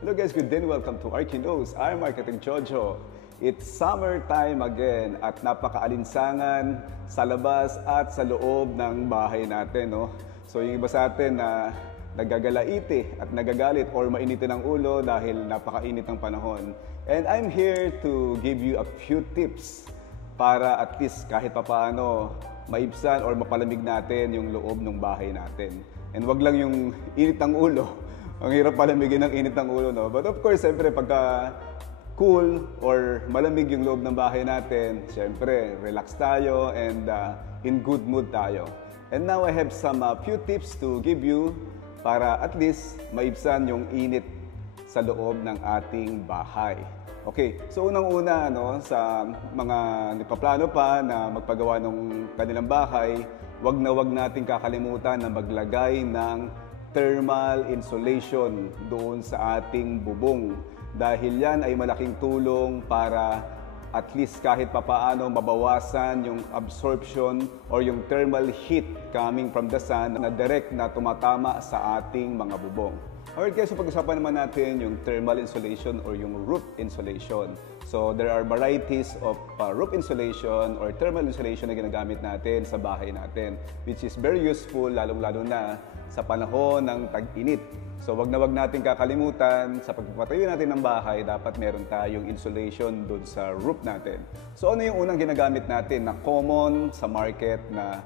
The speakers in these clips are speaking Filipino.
Hello guys, good day and welcome to Arkinos. I'm Marketing Jojo. It's summertime again at napakaalinsangan sa labas at sa loob ng bahay natin. No? So yung iba sa atin na nagagalaiti at nagagalit or mainitin ang ulo dahil napakainit ng panahon. And I'm here to give you a few tips para at least kahit papaano maibsan or mapalamig natin yung loob ng bahay natin. And wag lang yung init ng ulo. Ang hirap palamigin ng init ng ulo, no? But of course, siyempre, pagka cool or malamig yung loob ng bahay natin, siyempre, relax tayo and in good mood tayo. And now, I have some few tips to give you para at least maibsan yung init sa loob ng ating bahay. Okay, so unang-una, no, sa mga nagpaplano pa na magpagawa ng kanilang bahay, wag na wag nating kakalimutan na maglagay ng thermal insulation doon sa ating bubong. Dahil yan ay malaking tulong para at least kahit papaano mabawasan yung absorption or yung thermal heat coming from the sun na direct na tumatama sa ating mga bubong. Alright guys, so pag-usapan naman natin yung thermal insulation or yung roof insulation. So there are varieties of roof insulation or thermal insulation na ginagamit natin sa bahay natin, which is very useful lalong-lalo na sa panahon ng tag-init. So wag na wag natin kakalimutan sa pagpapatayo natin ng bahay, dapat meron tayong insulation doon sa roof natin. So ano yung unang ginagamit natin na common sa market na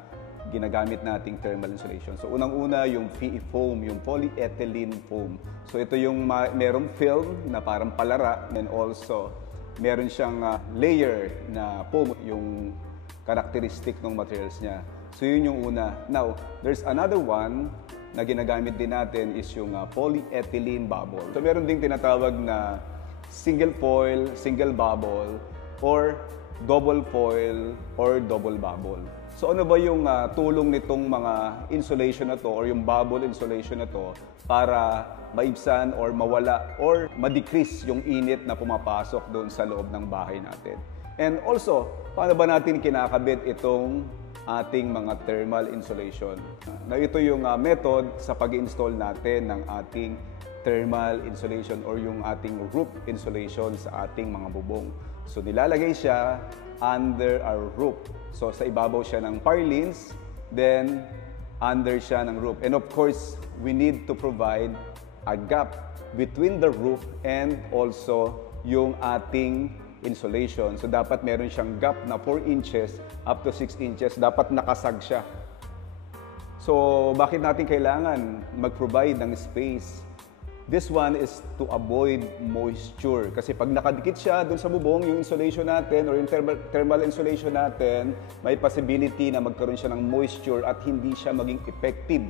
ginagamit nating thermal insulation? So unang-una yung PE foam, yung polyethylene foam. So ito yung merong film na parang palara, and also meron siyang layer na foam, yung characteristic ng materials niya. So yun yung una. Now, there's another one na ginagamit din natin is yung polyethylene bubble. So meron ding tinatawag na single foil, single bubble, or double foil, or double bubble. So ano ba yung tulong nitong mga insulation na to or yung bubble insulation na to para maibsan or mawala or ma-decrease yung init na pumapasok doon sa loob ng bahay natin? And also, paano ba natin kinakabit itong ating mga thermal insulation? Na ito yung method sa pag-install natin ng ating thermal insulation or yung ating roof insulation sa ating mga bubong. So nilalagay siya under our roof. So sa ibabaw siya ng purlins, then under siya ng roof. And of course, we need to provide a gap between the roof and also yung ating insulation. So dapat meron siyang gap na 4 inches up to 6 inches. Dapat nakasag siya. So bakit natin kailangan mag-provide ng space? This one is to avoid moisture. Kasi pag nakadikit siya dun sa bubong, yung insulation natin or yung thermal insulation natin, may possibility na magkaroon siya ng moisture at hindi siya maging effective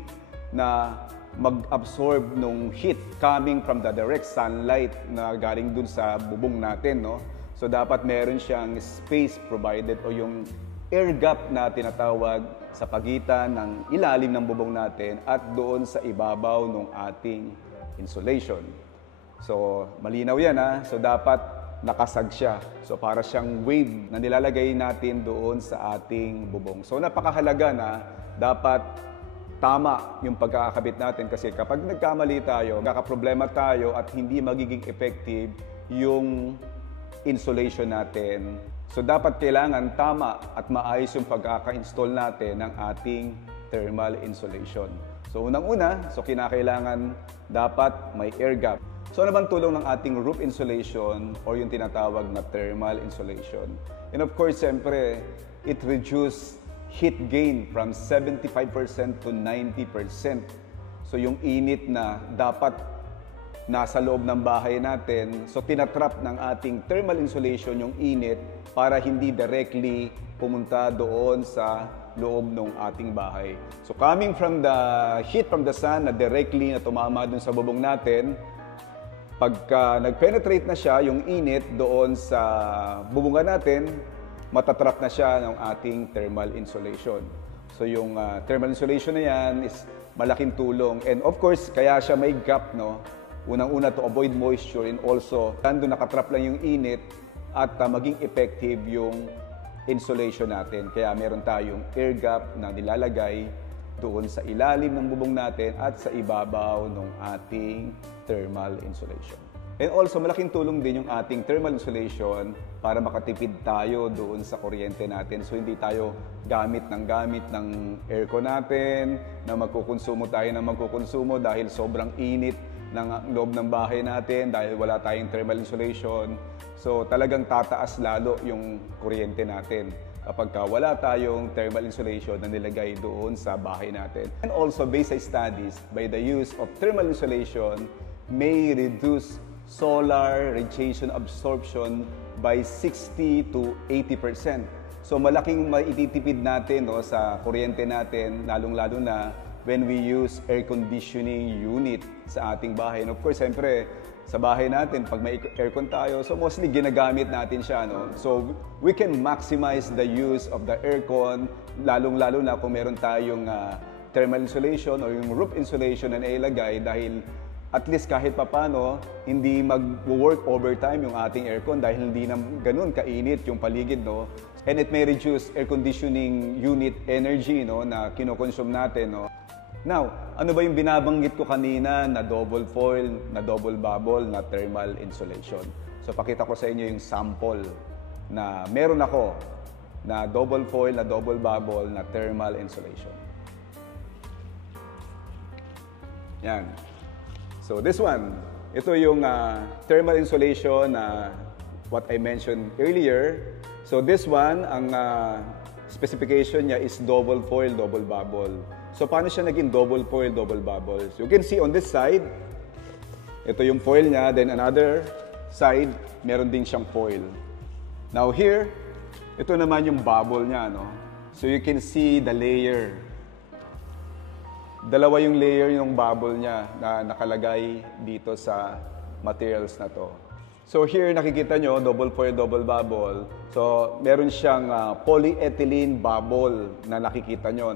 na mag-absorb ng heat coming from the direct sunlight na galing dun sa bubong natin, no? So dapat meron siyang space provided o yung air gap na tinatawag sa pagitan ng ilalim ng bubong natin at doon sa ibabaw ng ating insulation. So malinaw yan, ha? So dapat nakasag siya. So para siyang wave na nilalagay natin doon sa ating bubong. So napakahalaga na dapat tama yung pagkakabit natin kasi kapag nagkamali tayo, magkakaproblema tayo at hindi magiging effective yung insulation natin. So dapat kailangan tama at maayos yung pagkaka-install natin ng ating thermal insulation. So unang-una, so kinakailangan dapat may air gap. So ano bang tulong ng ating roof insulation or yung tinatawag na thermal insulation? And of course, siyempre, it reduces heat gain from 75% to 90%. So yung init na dapat nasa loob ng bahay natin, so tinatrap ng ating thermal insulation yung init para hindi directly pumunta doon sa loob ng ating bahay. So coming from the heat from the sun na directly na tumama dun sa bubong natin, pagka nag-penetrate na siya yung init doon sa bubungan natin, matatrap na siya ng ating thermal insulation. So yung thermal insulation na yan is malaking tulong. And of course, kaya siya may gap, no? Unang-una to avoid moisture and also doon nakatrap lang yung init at maging effective yung insulation natin. Kaya meron tayong air gap na nilalagay doon sa ilalim ng bubong natin at sa ibabaw ng ating thermal insulation. And also, malaking tulong din yung ating thermal insulation para makatipid tayo doon sa kuryente natin. So, hindi tayo gamit ng aircon natin, na magkukonsumo tayo ng magkukonsumo dahil sobrang init ng loob ng bahay natin, dahil wala tayong thermal insulation. So, talagang tataas lalo yung kuryente natin kapag wala tayong thermal insulation na nilagay doon sa bahay natin. And also, based sa studies, by the use of thermal insulation may reduce solar radiation absorption by 60 to 80%. So malaking maititipid natin sa kuryente natin, lalong-lalo na when we use air conditioning unit sa ating bahay. And of course, siyempre, sa bahay natin, pag may aircon tayo, so mostly ginagamit natin siya. So we can maximize the use of the aircon, lalong-lalo na kung meron tayong thermal insulation o yung roof insulation na nailagay, dahil at least kahit papano, hindi mag-work overtime yung ating aircon dahil hindi na ganun kainit yung paligid, And it may reduce air conditioning unit energy, na kinokonsume natin, Now, ano ba yung binabanggit ko kanina na double foil, na double bubble, na thermal insulation? So, pakita ko sa inyo yung sample na meron ako na double foil, na double bubble, na thermal insulation. Yan. So this one, ito yung thermal insulation na what I mentioned earlier. So this one, ang specification niya is double foil, double bubble. So paano siya naging double foil, double bubble? So you can see on this side, ito yung foil niya, then another side, meron din siyang foil. Now here, ito naman yung bubble niya, So you can see the layer. Dalawa yung layer yung bubble niya na nakalagay dito sa materials na to. So here nakikita nyo, double foil, double bubble. So meron siyang polyethylene bubble na nakikita nyo,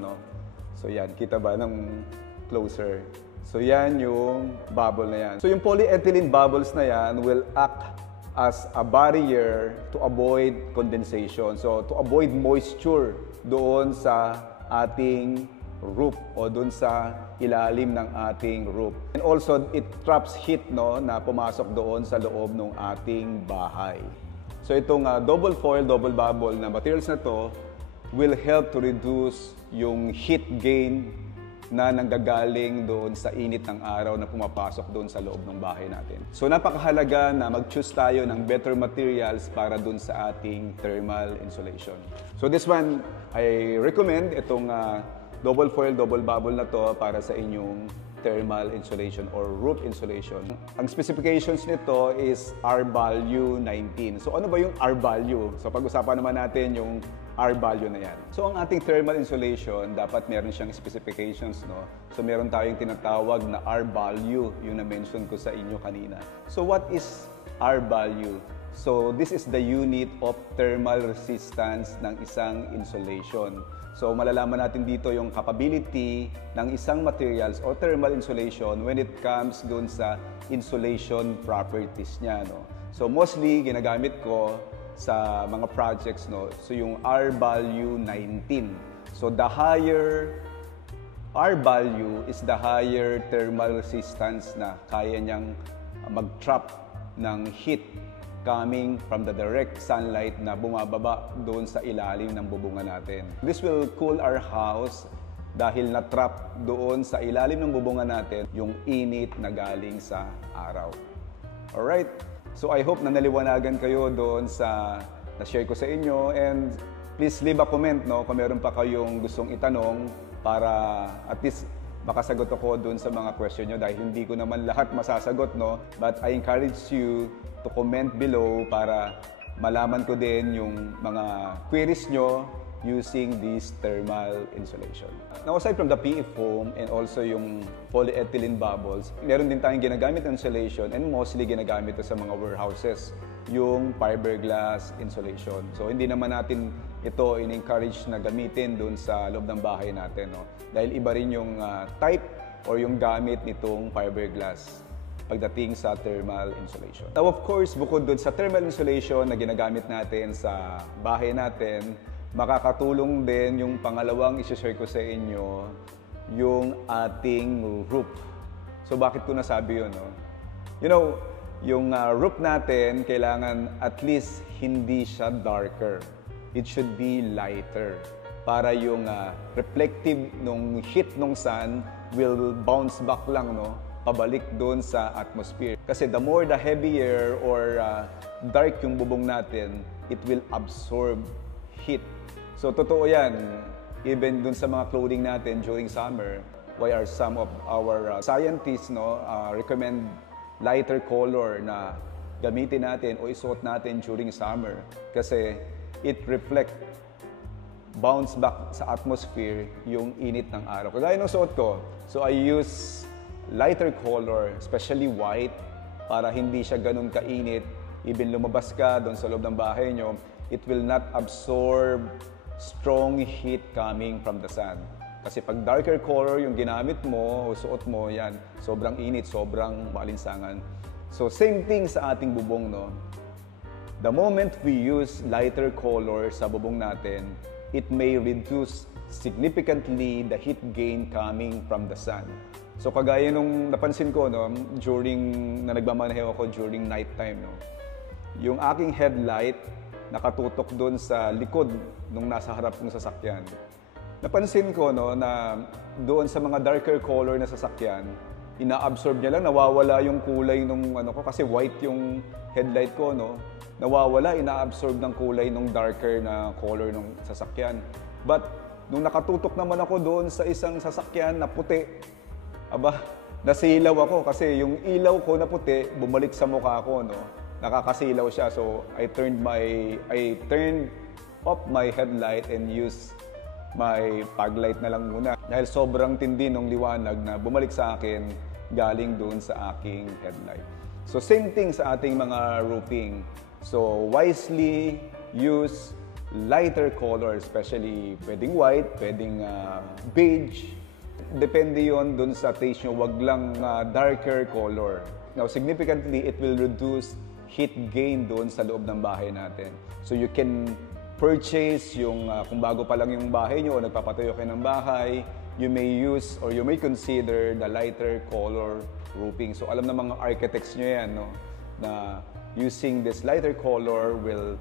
So yan, kita ba ng closer? So yan yung bubble na yan. So yung polyethylene bubbles na yan will act as a barrier to avoid condensation. So to avoid moisture doon sa ating roof o dun sa ilalim ng ating roof. And also, it traps heat na pumasok doon sa loob ng ating bahay. So itong double foil, double bubble na materials na to will help to reduce yung heat gain na nanggagaling doon sa init ng araw na pumapasok doon sa loob ng bahay natin. So napakahalaga na mag-choose tayo ng better materials para doon sa ating thermal insulation. So this one, I recommend itong double foil, double bubble na to para sa inyong thermal insulation or roof insulation. Ang specifications nito is R-value 19. So ano ba yung R-value? So pag-usapan naman natin yung R-value na yan. So ang ating thermal insulation, dapat meron siyang specifications, So meron tayong tinatawag na R-value, yung na-mention ko sa inyo kanina. So what is R-value? So this is the unit of thermal resistance ng isang insulation. So malalaman natin dito yung capability ng isang materials o thermal insulation when it comes dun sa insulation properties niya. So mostly ginagamit ko sa mga projects. So yung R-value 19. So the higher R-value is the higher thermal resistance na kaya niyang mag-trap ng heat coming from the direct sunlight na bumababa doon sa ilalim ng bubungan natin. This will cool our house dahil na-trap doon sa ilalim ng bubungan natin yung init na galing sa araw. Alright? So I hope na naliwanagan kayo doon sa na-share ko sa inyo, and please leave a comment kung meron pa kayong gustong itanong para at least makasagot ako doon sa mga question nyo dahil hindi ko naman lahat masasagot, But I encourage you to comment below para malaman ko din yung mga queries nyo using this thermal insulation. Now, aside from the PE foam and also yung polyethylene bubbles, meron din tayong ginagamit na insulation, and mostly ginagamit ito sa mga warehouses, yung fiberglass insulation. So, hindi naman natin ito in-encourage na gamitin dun sa loob ng bahay natin, Dahil iba rin yung type or yung gamit nitong fiberglass pagdating sa thermal insulation. Now, of course, bukod dun sa thermal insulation na ginagamit natin sa bahay natin, makakatulong din yung pangalawang isi-share ko sa inyo, yung ating roof. So, bakit ko nasabi yun, roof natin, kailangan at least hindi siya darker. It should be lighter para yung reflective nung heat nung sun will bounce back lang, no? Pabalik doon sa atmosphere. Kasi the more the heavier or dark yung bubong natin, it will absorb heat. So totoo yan, even doon sa mga clothing natin during summer, why are some of our scientists recommend lighter color na gamitin natin o isuot natin during summer? Kasi it reflect, bounce back sa atmosphere yung init ng araw. Kagaya ng suot ko, so I use lighter color, especially white, para hindi siya ganun kainit. Even lumabas ka doon sa loob ng bahay nyo, it will not absorb strong heat coming from the sun. Kasi pag darker color yung ginamit mo o suot mo, yan, sobrang init, sobrang maalinsangan. So same thing sa ating bubong, no? The moment we use lighter color sa bubong natin, it may reduce significantly the heat gain coming from the sun. So kagaya nung napansin ko, no, na nagmamaneho ako during night time, no, yung aking headlight nakatutok doon sa likod nung nasa harap ng sasakyan. Napansin ko, no, na doon sa mga darker color na sasakyan, ina-absorb niya lang, nawawala yung kulay nung ko kasi white yung headlight ko, no. Nawawala, ina-absorb ng kulay nung darker na color ng sasakyan. But nung nakatutok naman ako doon sa isang sasakyan na puti, nasilaw ako kasi yung ilaw ko na puti bumalik sa mukha ko, no. Nakakasilaw siya. So I turned off my headlight and used my fog light na lang muna. Dahil sobrang tindi ng liwanag na bumalik sa akin galing doon sa aking headlight. So same thing sa ating mga roofing. So wisely use lighter color, especially pwedeng white, pwedeng beige. Depende yon dun sa taste nyo, wag lang darker color. Now significantly, it will reduce heat gain doon sa loob ng bahay natin. So you can purchase yung, kung bago pa lang yung bahay nyo o nagpapatayo kayo ng bahay, you may use or you may consider the lighter color roofing. So alam ng mga architects nyo yan, no, na using this lighter color will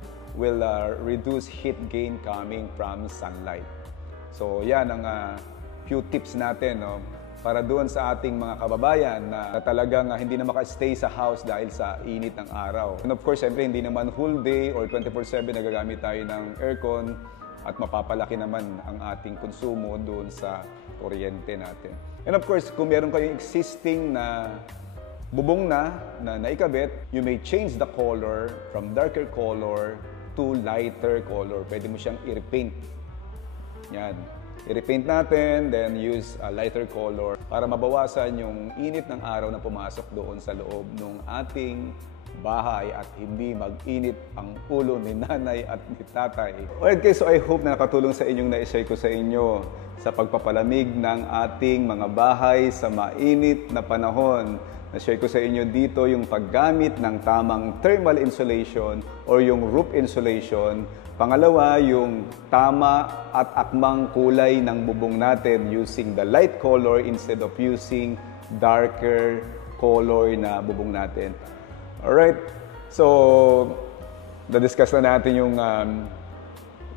reduce heat gain coming from sunlight. So yan ang few tips natin, no, para doon sa ating mga kababayan na talagang hindi na maka-stay sa house dahil sa init ng araw. And of course, siyempre hindi naman whole day or 24/7 nagagamit tayo ng aircon at mapapalaki naman ang ating konsumo doon sa kuryente natin. And of course, kung meron kayong existing na bubong na naikabit, you may change the color from darker color to lighter color. Pwede mo siyang i-repaint. Yan. I-repaint natin, then use a lighter color para mabawasan yung init ng araw na pumasok doon sa loob ng ating bahay at hindi mag-init ang ulo ni nanay at ni tatay. Alright guys, so I hope na nakatulong sa inyong na-share ko sa inyo sa pagpapalamig ng ating mga bahay sa mainit na panahon. Na-share ko sa inyo dito yung paggamit ng tamang thermal insulation or yung roof insulation. Pangalawa, yung tama at akmang kulay ng bubong natin using the light color instead of using darker color na bubong natin. Alright, so na-discuss na natin yung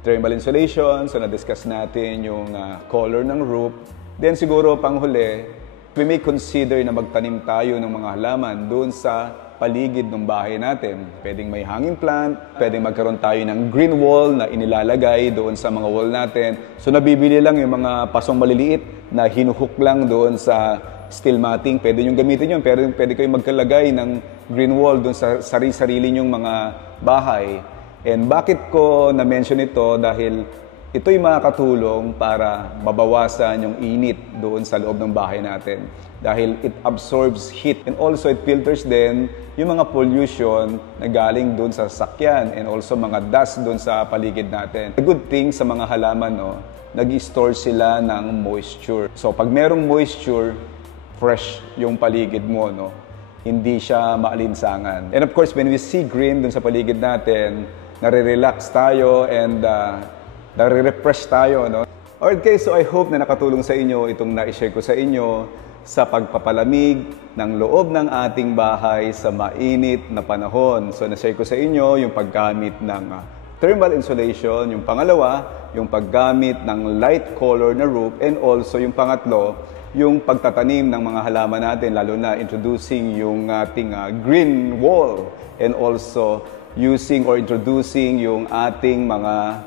thermal insulation, so na-discuss natin yung color ng roof. Then siguro panghuli, we may consider na magtanim tayo ng mga halaman doon sa paligid ng bahay natin. Pwedeng may hanging plant, pwedeng magkaroon tayo ng green wall na inilalagay doon sa mga wall natin. So nabibili lang yung mga pasong maliliit na hinuhook lang doon sa steel matting. Pwede nyo gamitin yun, pero pwede kayong magkalagay ng green wall doon sa sarili-sarili nyong mga bahay. And bakit ko na-mention ito? Dahil ito'y makakatulong para mabawasan yung init doon sa loob ng bahay natin. Dahil it absorbs heat and also it filters din yung mga pollution na galing doon sa sasakyan and also mga dust doon sa paligid natin. The good thing sa mga halaman, no, nag-store sila ng moisture. So pag merong moisture, fresh yung paligid mo, no? Hindi siya maalinsangan. And of course, when we see green doon sa paligid natin, nare-relax tayo and nare-refresh tayo, no? Alright guys, so I hope na nakatulong sa inyo itong na-share ko sa inyo sa pagpapalamig ng loob ng ating bahay sa mainit na panahon. So na-share ko sa inyo yung paggamit ng thermal insulation, yung pangalawa, yung paggamit ng light color na roof, and also yung pangatlo, yung pagtatanim ng mga halaman natin, lalo na introducing yung ating green wall, and also using or introducing yung ating mga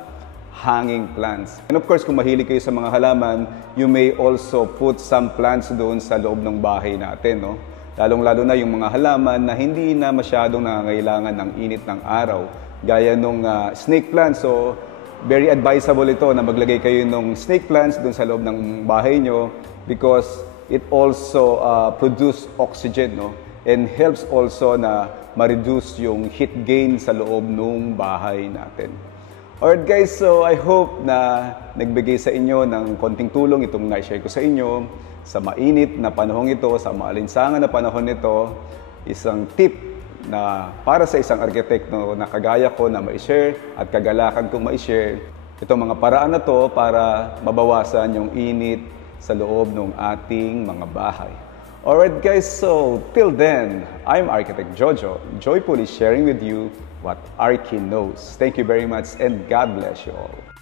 hanging plants. And of course, kung mahilig kayo sa mga halaman, you may also put some plants doon sa loob ng bahay natin, no? Lalong-lalo na yung mga halaman na hindi na masyadong nangangailangan ng init ng araw, gaya nung snake plants. So, very advisable ito na maglagay kayo ng snake plants doon sa loob ng bahay nyo because it also produce oxygen, no? And helps also na ma-reduce yung heat gain sa loob ng bahay natin. Alright guys, so I hope na nagbigay sa inyo ng konting tulong itong na-share ko sa inyo sa mainit na panahon ito, sa maalinsangan na panahon nito, isang tip na para sa isang arkitekto na kagaya ko na ma-share at kagalakan kong ma-share itong mga paraan na to para mabawasan yung init sa loob ng ating mga bahay. Alright guys, so till then, I'm Architect Jojo, joyfully sharing with you what Arki knows. Thank you very much and God bless you all.